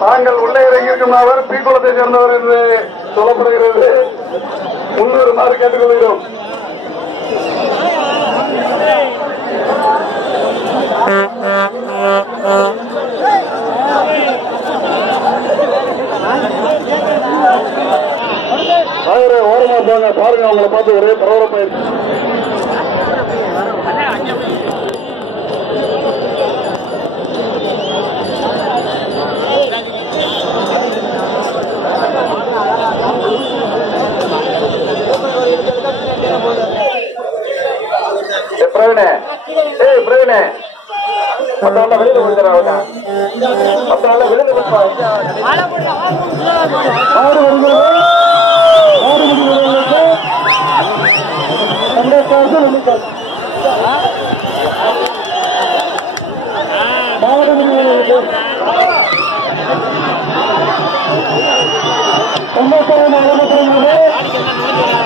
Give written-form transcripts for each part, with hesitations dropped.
தாங்கள் உள்ளே இறங்கியிருக்கும் அவர் பீக்குளத்தை சேர்ந்தவர் என்று சொல்லப்படுகிறது. முன்வருமாறு கேட்டுக்கொள்கிறோம். ஓரமா போங்க, பாருங்க அவங்களை பார்த்து ஒரே பரபரப்பாயிருக்கு. பிரவீனே, ஏய் பிரவீனே, மத்தால வெளியில போயிடுறாங்க. மத்தால வெளியில போயிடுறாங்க. ஆடு வருகிறது.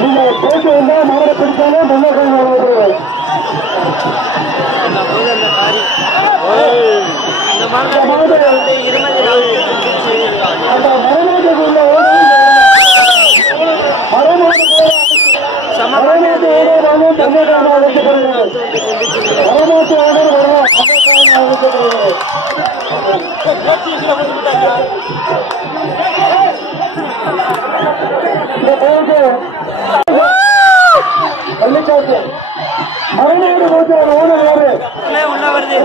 நீங்க போயிட்டு வந்தா மாவட்ட பிடிச்சாலும் பள்ளிக்காட்டு மறுநாடு போட்டு ஒரு ஓனர் யாரு உள்ள வருது.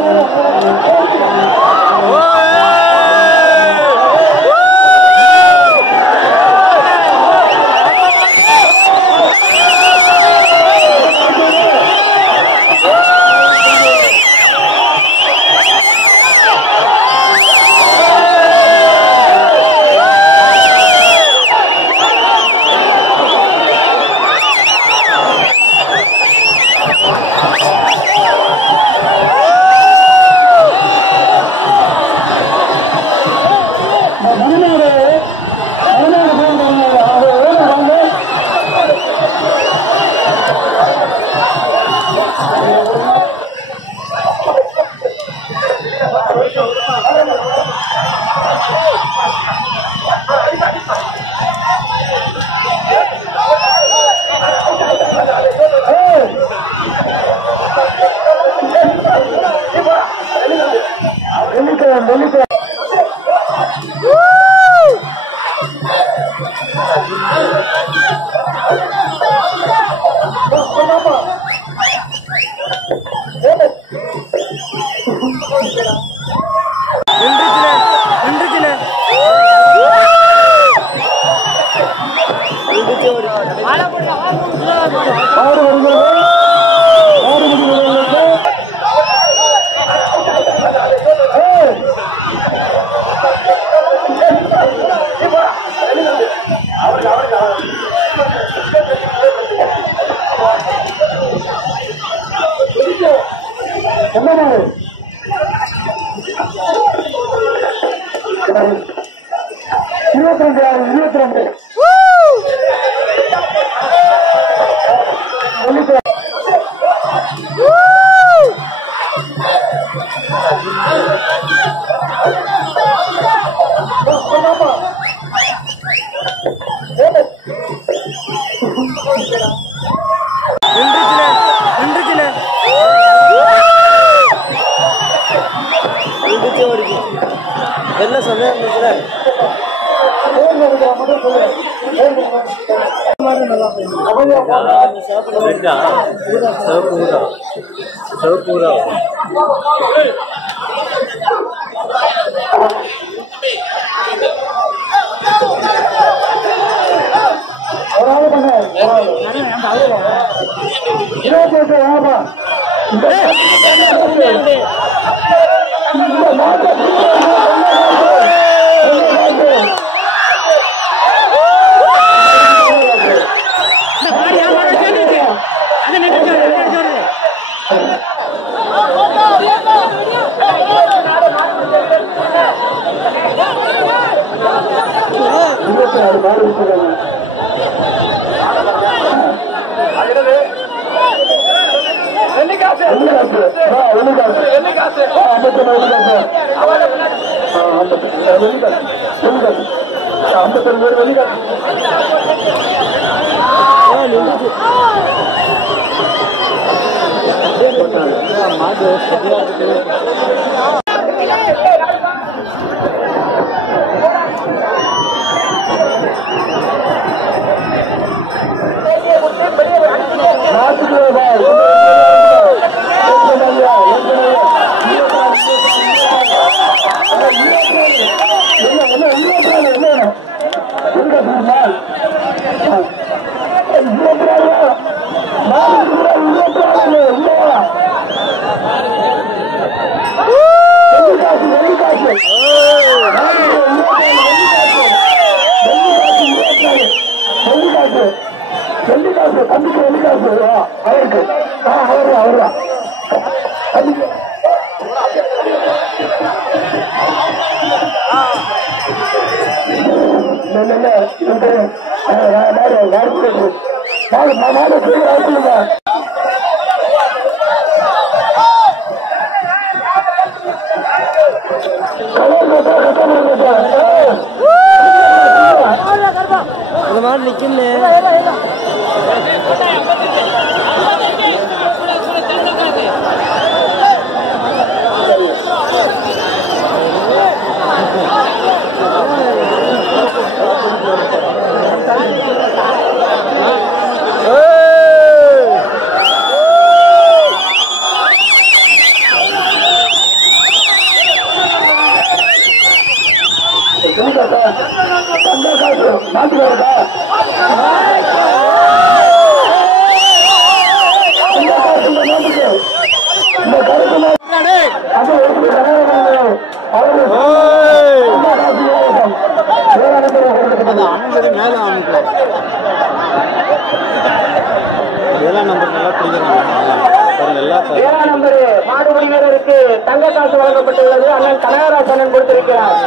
மாடுபிடிவீரருக்கு தங்க காசு வழங்கப்பட்டுள்ளது. அண்ணன் கனகராஜன் கொடுத்திருக்கிறார்.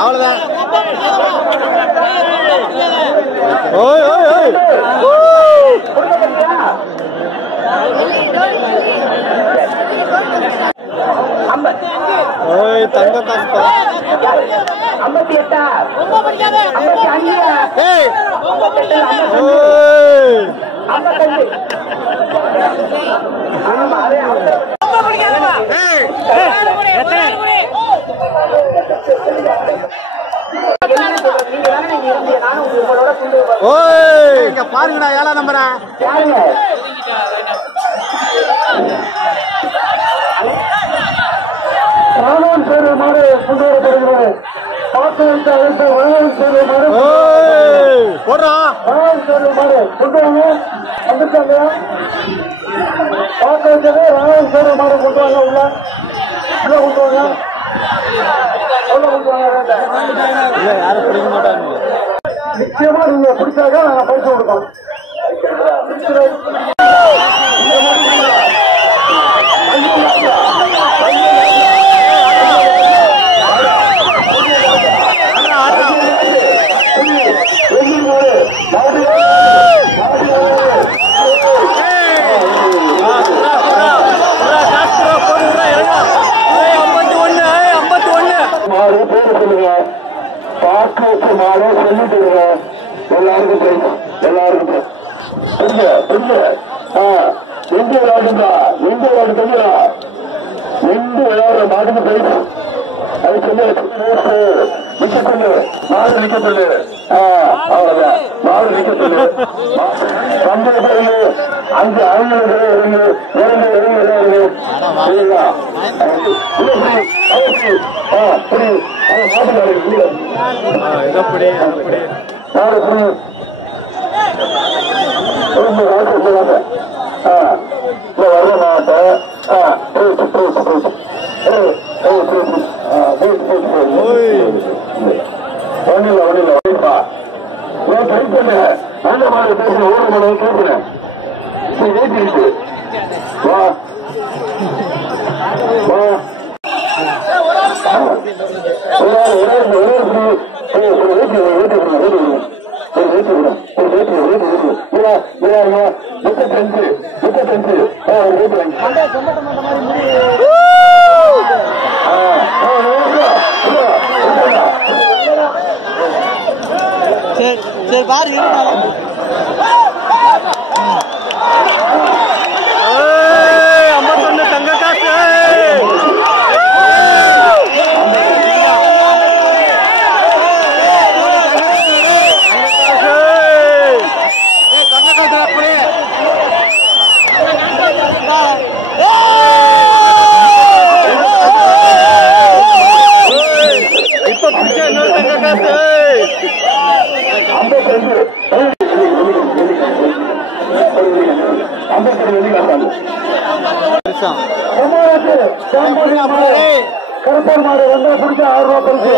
அவ்வளவுதான். தங்க காசு 58 பாருங்கடா 7ஆம் நம்பரா மாடு கொண்டு வரப்படுகிறது. மாடு கொண்டு வாங்க வந்துட்டாங்க. பார்க்க வச்சது ராமேஸ்வர மாடு கொண்டு வாங்க. உள்ள கொண்டு வாங்க. யாரும் பிடிக்க மாட்டாங்க. நிச்சயமா நீங்க பிடிச்சாக்க நாங்க பரிசு கொடுப்போம். மாடு பேரு சொல்லுங்க. பார்க்க வச்ச மாடு சொல்லிட்டு எல்லாருக்கும் எல்லாருக்கும் எந்த விளையாடுங்களா எந்த விளையாடு தெரியுங்களா எந்த விளையாடுற மாட்டுக்கு போயிட்டு அது சொல்லு நிக்க சொல்லு மாடு நிக்க சொல்லு. அவ்வளவுதான் மாடு நிக்க சொல்லு. சந்தை போய் 5 ஆண்கள் இறங்கு வர மாட்டேன். ஒன்னில வைப்பா ட்ரை பண்ண அந்த மாதிரி பேசுற ஊர் மனதை கேட்கிறேன். ஏற்றிருக்கு வா வா பாருங்க 35 ஒரு வீட்டு வாங்கி சரி சரி பாரு 51 தங்க காசு இப்ப பிடிச்ச இன்னொரு தங்க காசு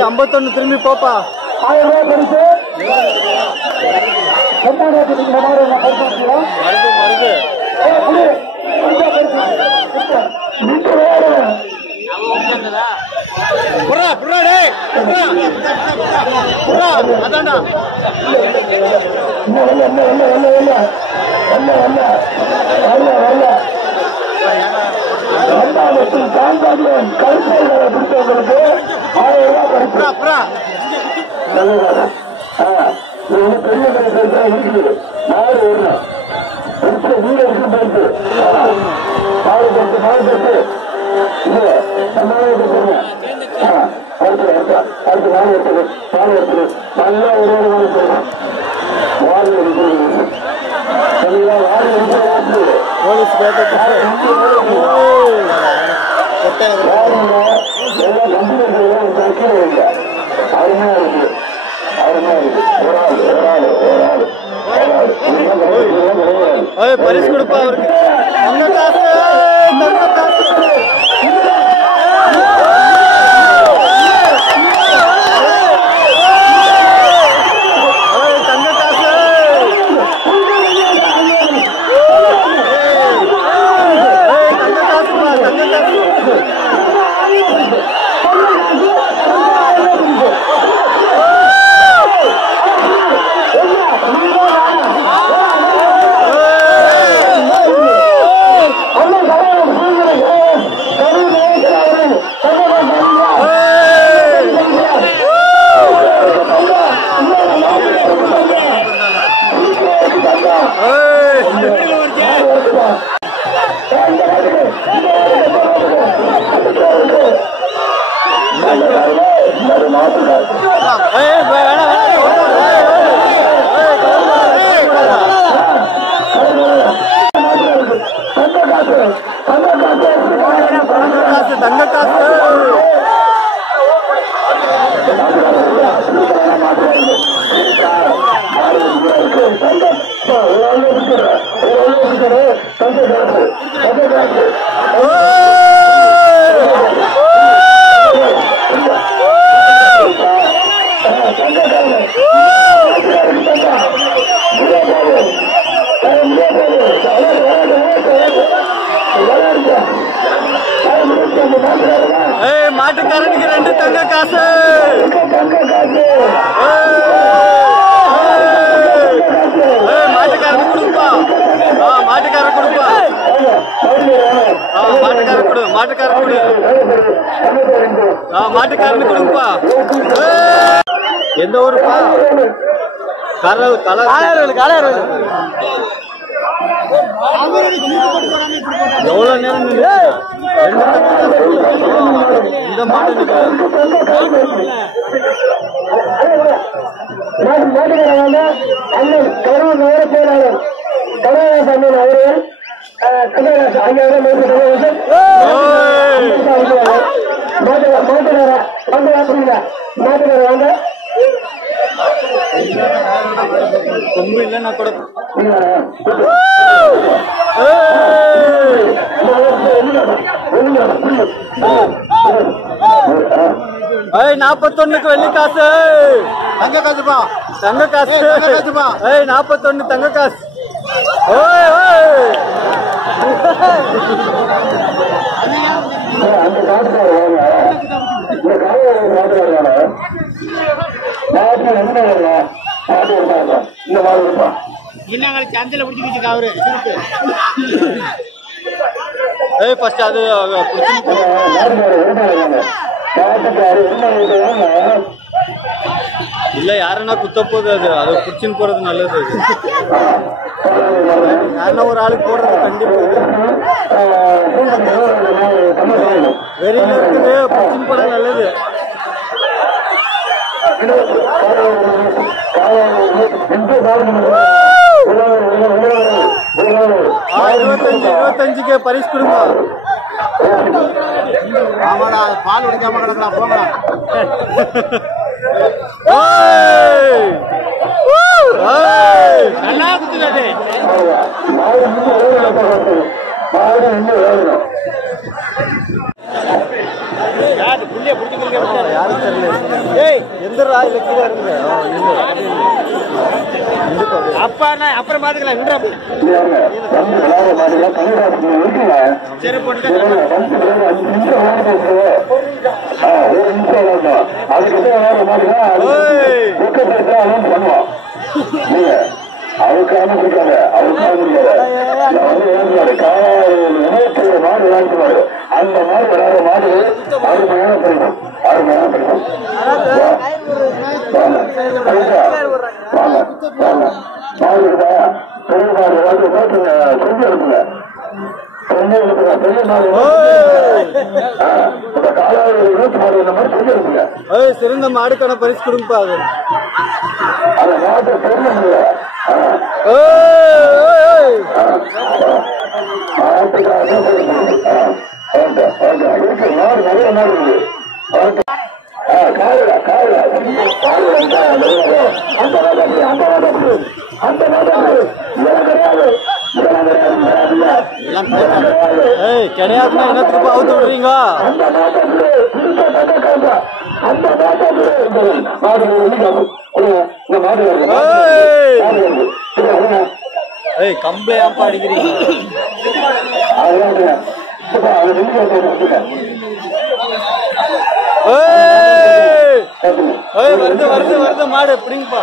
51 திரும்பி போப்பா 1000 ரூபாய் பரிசு அதான்டா பிடிச்சவங்களுக்கு 1000 ரூபாய் பெரிய பெரிய இருக்குது நாடு வரணும் வீடு இருக்கு போயிட்டு பாடுபட்டு அடுத்த நாள் எடுத்துக்கு பால் எடுத்துக்கு நல்லா ஒரு போயிடும் வாரி எடுத்து வாரி எடுத்து போலீஸ் அருமையா இருக்கு பரிசு கொடுப்பா அவருக்கு தங்க காசு தங்க காசு மாட்டுக்காரனுக்கு 2 தங்க காசு மாட்டுக்காரன் கொடுப்பா மாட்டுக்காரன் கொடுப்பா மாட்டுக்காரன் கொடு மாட்டுக்காரனு கொடுப்பா எந்த ஊருப்பா காலையார் எவ்வளவு நேரம் இந்த மாட்டு அண்ணன் கரூர் நகர செயலாளர் கருணாநிதி அண்ணன் அவர்கள் மாட்டுக்கார வாங்க கொம்பு இல்லைன்னா கூட 41க்கு வெள்ளி காசு தங்க காசுப்பா தங்க காசு 41 தங்க காசு அந்த காட்டுக்கார இந்த காலையில் மாட்டுக்காரங்க மாட்டு என்ன மாட்டு இருப்பாங்க இந்த மாதிரி இருப்பான் முன்னாங்க சந்தில பிடிச்சிக்கிட்டு அவரு ஏய் ஃபர்ஸ்ட் அது இல்ல யாருன்னா குத்த போகுது அது அதை பிடிச்சின்னு போறது நல்லது யாருன்னா ஒரு ஆளுக்கு போடுறது கண்டிப்பா வெறியில இருக்குது பிடிச்சின்னு போறது நல்லது 25 பரிசு கொடுங்க ஆமாடா பால் குடிக்காம கிடக்கலாம் போங்க நல்லா குத்துக்காது யாரும் தெரியல ஏய் எந்திரா இல்ல கீழே இருங்க அப்புறம் பாத்துக்கலாம் சரி போட்டு அவருக்காக கொடுக்காங்க அவருக்காக மாடு விளையாடுவாரு அந்த மாதிரி விளையாட மாடு அருமையான படிக்கும் அருமையான படிக்கும் மாடு இருக்கா பெரிய மாடு ஏதாவது செஞ்சு இருக்குல்ல பெரிய மாடு காலாவது 20 மாடு இந்த மாதிரி செஞ்சு இருக்குல்ல சிறந்த மாடுக்கான பரிசு கொடுப்பா அது அந்த மாட்டை தெரியல மாடு நிறைய மாடு இருக்கு கிடையாதுன்னா என்னத்துக்கு அவுத்து விடுறீங்க கம்பளை ஏன் பாடிக்கிறீங்க வருது வருது வருது மாடு எப்படிங்கப்பா